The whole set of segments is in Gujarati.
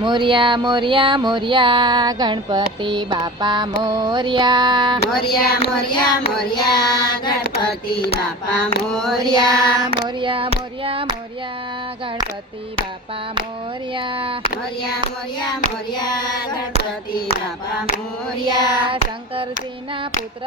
મોરિયા મોર્યા મોર્યા ગણપતિ બાપા મોર્યા. મોર્યા મોર્યા મોર્યા ગણપતિ બાપા મોર્યા. મોર્યા મોર્યા મોર્યા ગણપતિ બાપા મોર્યા. મોર્યા મોર્યા મોર્યા ગણપતિ બાપા મોર્યા. શંકરજીના પુત્ર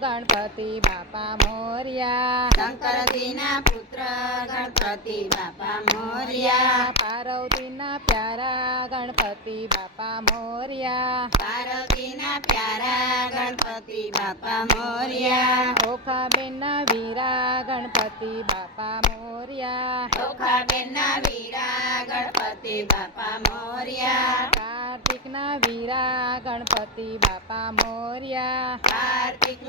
ગણપતિ બાપા મોર્યા. શંકરજીના પુત્ર ગણપતિ બાપા મોર્યા. પાર્વતીના પ્યારા ગણપતિ બાપા મોરિયા. પાર્વતીના પ્યારા ગણપતિ બાપા મોર્યા. ઓખાબેનના વીરા ગણપતિ બાપા મોરિયા. ચોખાબેનના વીરા ગણપતિ બાપા મોર્યા. કાર્તિકના વીરા ગણપતિ બાપા મોર્યા. કાર્તિકના વીરા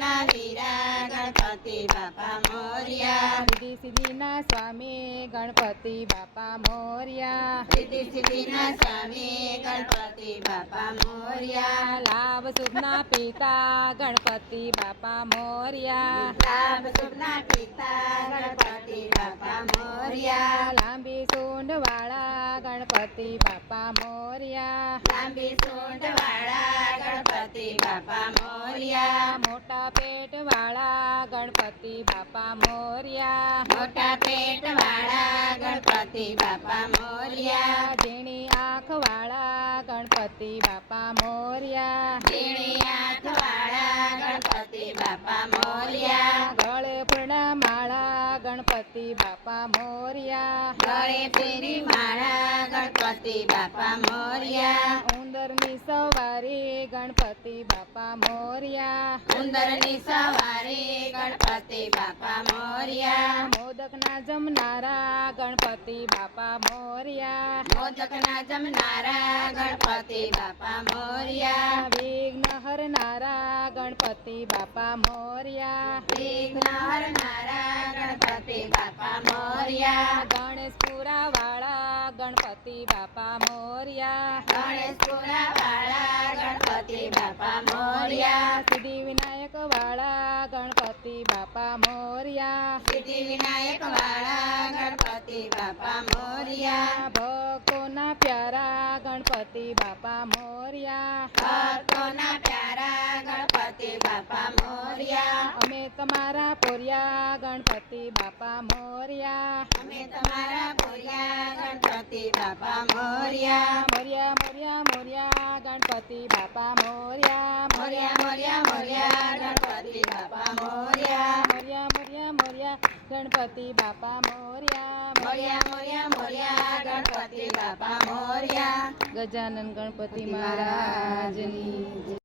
ગણપતિ બાપા મોર્યા. સિદ્ધિ સિદ્ધિના સ્વામી ગણપતિ બાપા મોરિયા. સિદ્ધિ સિદ્ધિના સ્વામી ગણપતિ બાપા મોર્યા. લાભ સુખના પિતા ગણપતિ બાપા મોર્યા. લાભ સુખના પિતા ગણપતિ બાપા મોર્યા. લાંબી સૂંઢ વાળા ગણપતિ બાપા મોરિયા. લાંબી સૂંઢ વાળા ગણપતિ બાપા મોર્યા. ગણપતિ બાપા મોર્યા. મોટા પેટ વાળા ગણપતિ બાપા મોર્યા. ઝીણી આંખ વાળા ગણપતિ બાપા મોર્યા. ઝીણી આંખ વાળા ગણપતિ બાપા મોર્યા. ગળે પૂર્ણ માળા ગણપતિ બાપા મોર્યા. ગળે પૂરી માળા ગણપતિ બાપા મોર્યા. ઉંદરની સવારી ગણપતિ બાપા મોરિયા. ઉંદરની સવારે ગણપતિ બાપા મોર્યા. મોદકના જમનારા ગણપતિ બાપા મોરિયા. મોદકના જમનારા ગણપતિ બાપા મોર્યા. વિઘ્ન હરનારા ગણપતિ બાપા મોર્યા. વિઘ્ન હરનારા ગણપતિ બાપા મોર્યા. ગણેશપુરા વાળા ગણપતિ બાપા મોરિયા ગણેશપુરા વાળા ગણપતિ બાપા મોર્યા સિદ્ધિ વિનાયક વાળા ગણપતિ બાપા મોરિયા સિદ્ધિ વિનાયક વાળા ગણપતિ બાપા મોર્યા ભક્તોના પ્યારા ગણપતિ બાપા મોરિયા ભક્તોના પ્યારા ગણપતિ બાપા મોર્યા અમે તમારા પોર્યા ગણપતિ બાપા મોર્યા. અમે તમારા પોર્યા ગણપતિ બાપા મોર્યા. મોર્યા મોર્યા મોર્યા ગણપતિ બાપા મોર્યા. મોર્યા મોર્યા મોર્યા ગણપતિ બાપા મોર્યા. મોર્યા મોરિયા મોર્યા ગણપતિ બાપા મોર્યા. મોર્યા મોર્યા મોર્યા ગણપતિ બાપા મોર્યા. ગજાનન ગણપતિ મહારાજની